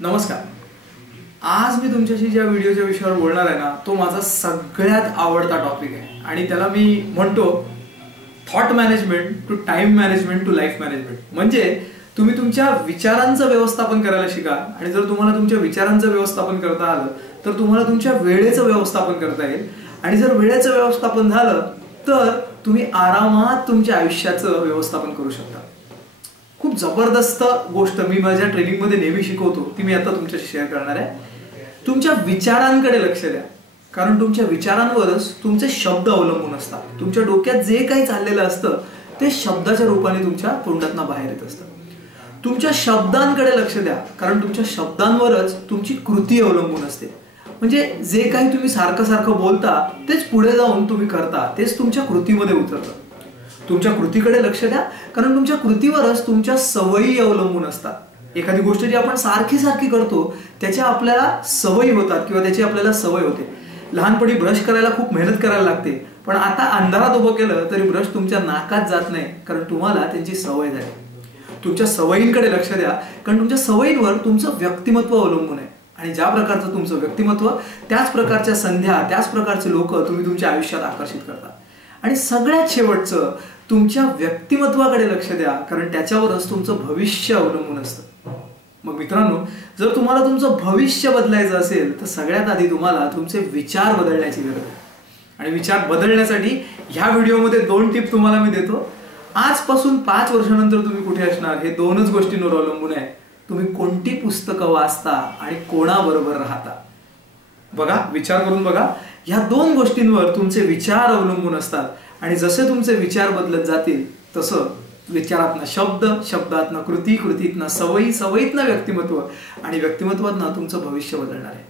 नमस्कार. आज मी तुमच्याशी ज्या व्हिडिओच्या विषयावर बोलणार आहे ना, तो माझा सगळ्यात आवडता टॉपिक आहे आणि त्याला मी म्हणतो thought management to time management to life management. म्हणजे तुम्ही तुमच्या विचारांचं व्यवस्थापन करायला शिका आणि जर तुम्हाला तुमच्या विचारांचं व्यवस्थापन करता आलं तर तुम्हाला तुमच्या वेळेचं व्यवस्थापन करता येईल आणि जर वेळेचं व्यवस्थापन झालं तर तुम्ही आरामात तुमच्या आयुष्याचं व्यवस्थापन करू शकता. खूप जबरदस्त गोष्ट मी माझ्या ट्रेनिंगमध्ये नेहमी शिकवतो ती मी आता तुमच्याशी शेअर करणार आहे. तुमच्या विचारांकडे लक्ष द्या, कारण तुमच्या विचारांवरच तुमचे शब्द अवलंबून असतात. तुमच्या डोक्यात जे काही चाललेलं असतं ते शब्दाच्या रूपाने तुमच्या तोंडातनं बाहेर येत असतं. तुमच्या शब्दांकडे लक्ष द्या, कारण तुमच्या शब्दांवरच तुमची कृती अवलंबून असते. म्हणजे जे काही तुम्ही सारखं सारखं बोलता तेच पुढे जाऊन तुम्ही करता, तेच तुमच्या कृतीमध्ये उतरतं. तुमच्या कृतीकडे लक्ष द्या, कारण तुमच्या कृतीवरच तुमच्या सवयी अवलंबून असतात. एखादी गोष्ट जी आपण सारखी सारखी करतो त्याच्या आपल्याला सवयी होतात किंवा त्याची आपल्याला सवय होते. लहानपणी ब्रश करायला खूप मेहनत करायला लागते, पण आता अंधारात उभं केलं तरी ब्रश तुमच्या नाकात जात नाही, कारण तुम्हाला त्यांची सवय झाली. तुमच्या सवयींकडे लक्ष द्या, कारण तुमच्या सवयींवर तुमचं व्यक्तिमत्व अवलंबून आहे आणि ज्या प्रकारचं तुमचं व्यक्तिमत्व त्याच प्रकारच्या संध्या, त्याच प्रकारचे लोक तुम्ही तुमच्या आयुष्यात आकर्षित करता. आणि सगळ्यात शेवटचं, तुमच्या व्यक्तिमत्वाकडे लक्ष द्या, कारण त्याच्यावरच तुमचं भविष्य अवलंबून असतं. मग मित्रांनो, जर तुम्हाला तुमचं भविष्य बदलायचं असेल तर सगळ्यात आधी तुम्हाला तुमचे विचार बदलण्याची गरज आहे. आणि विचार बदलण्यासाठी ह्या व्हिडिओमध्ये 2 टिप तुम्हाला मी देतो. आजपासून 5 वर्षानंतर तुम्ही कुठे असणार हे 2च गोष्टींवर अवलंबून आहे. तुम्ही कोणती पुस्तकं वाचता आणि कोणाबरोबर राहता. बघा, विचार करून बघा, ह्या 2 गोष्टींवर तुमचे विचार अवलंबून असतात आणि जसे तुमचे विचार बदलत जातील तसं विचारातनं शब्द, शब्दातनं कृती, कृतीतनं सवयी, सवयीतनं व्यक्तिमत्व आणि व्यक्तिमत्वातनं तुमचं भविष्य बदलणार आहे.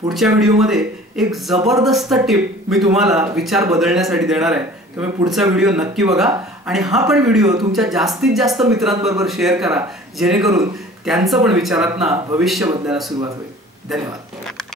पुढच्या व्हिडिओमध्ये एक जबरदस्त टिप मी तुम्हाला विचार बदलण्यासाठी देणार आहे. तुम्ही पुढचा व्हिडिओ नक्की बघा आणि हा पण व्हिडिओ तुमच्या जास्तीत जास्त मित्रांबरोबर शेअर करा, जेणेकरून त्यांचं पण विचारातनं भविष्य बदलायला सुरुवात होईल. धन्यवाद.